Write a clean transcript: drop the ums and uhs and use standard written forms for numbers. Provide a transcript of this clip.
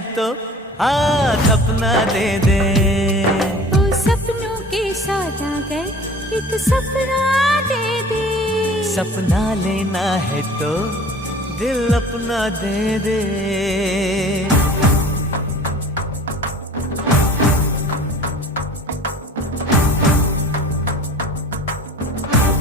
तो हाथ अपना दे दे। तो सपनों के साथ आ गए, एक सपना दे दे। सपना लेना है तो दिल अपना दे दे।